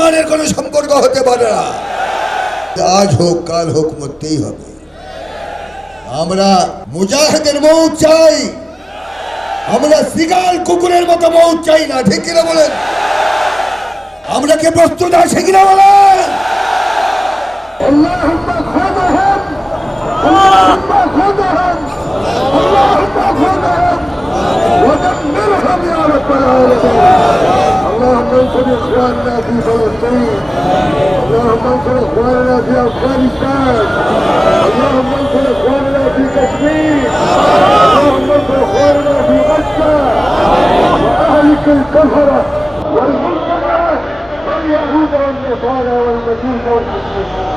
ইমানের কোনো সম্পর্ক হতে পারে না আজ হোক কাল হোক মরতেই হবে আমরা মুজাহিদের মৌত চাই আমরা সিগাল কুকুরের মতো মৌত চাই না ঠিক কিনা বলেন আমরা কে প্রস্তুত আছে কিনা বলেন اللهم خذهم اللهم خذهم اللهم خذهم ودمرهم يا رب العالمين اللهم اخواننا في فلسطين اللهم انصر اخواننا في افغانستان اللهم انصر اخواننا في كشمير اللهم انصر اخواننا في غزه واهلك الكفره والمنكرات واليهود والنصارى والمجوس والمسلمين